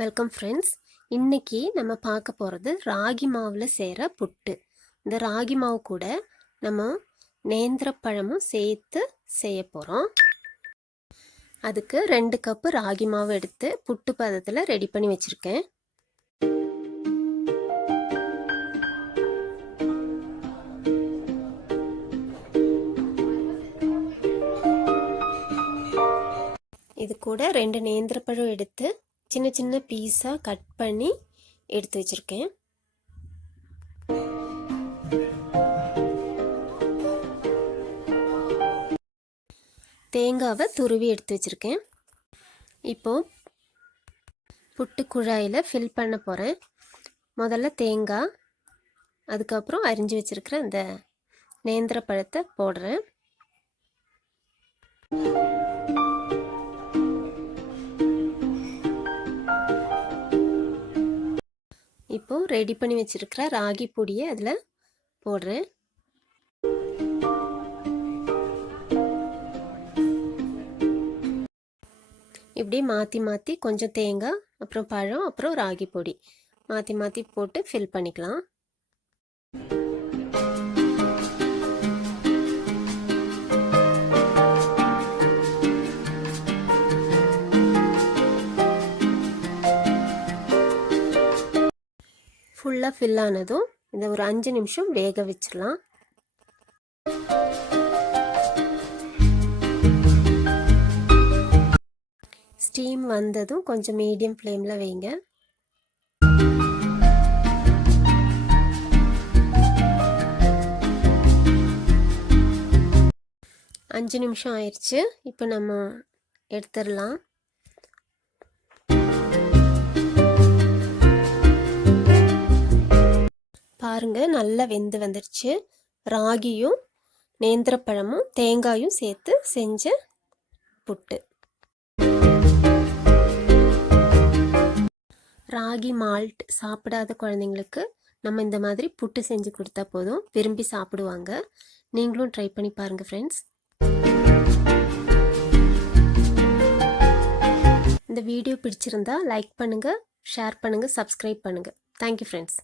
Welcome friends. இன்னைக்கு நம்ம பார்க்க போகிறது ராகி மாவில் செய்கிற புட்டு. இந்த ராகி மாவு கூட நம்ம நேந்திரப்பழமும் சேர்த்து செய்ய போகிறோம். அதுக்கு 2 கப்பு ராகி மாவு எடுத்து புட்டு பதத்தில் ரெடி பண்ணி வச்சுருக்கேன். இது கூட 2 நேந்திரப்பழம் எடுத்து சின்ன சின்ன பீஸாக கட் பண்ணி எடுத்து வச்சுருக்கேன். தேங்காவை துருவி எடுத்து வச்சுருக்கேன். இப்போது புட்டு குழாயில் ஃபில் பண்ண போகிறேன். முதல்ல தேங்காய், அதுக்கப்புறம் அரிஞ்சு வச்சுருக்கிற இந்த நேந்திர பழத்தை போடுறேன். இப்போ ரெடி பண்ணி வச்சிருக்கிற ராகி பொடியை அதில் போடுறேன். இப்படி மாற்றி மாற்றி கொஞ்சம் தேங்காய், அப்புறம் பழம், அப்புறம் ராகி பொடி மாற்றி மாற்றி போட்டு ஃபில் பண்ணிக்கலாம். ஃபுல்லாக ஃபில் ஆனதும் இதை ஒரு 5 நிமிஷம் வேக வச்சிடலாம். ஸ்டீம் வந்ததும் கொஞ்சம் மீடியம் ஃப்ளேமில் வைங்க. அஞ்சு நிமிஷம் ஆயிடுச்சு. இப்போ நம்ம எடுத்துடலாம். பாருங்க, நல்லா வெந்து வந்துடுச்சு. ராகியும் நேந்திரப்பழமும் தேங்காயும் சேர்த்து செஞ்ச புட்டு. ராகி மால்ட் சாப்பிடாத குழந்தைங்களுக்கு நம்ம இந்த மாதிரி புட்டு செஞ்சு கொடுத்தா போதும், விரும்பி சாப்பிடுவாங்க. நீங்களும் ட்ரை பண்ணி பாருங்க ஃப்ரெண்ட்ஸ். இந்த வீடியோ பிடிச்சிருந்தா லைக் பண்ணுங்க, ஷேர் பண்ணுங்க, சப்ஸ்கிரைப் பண்ணுங்க. Thank you friends.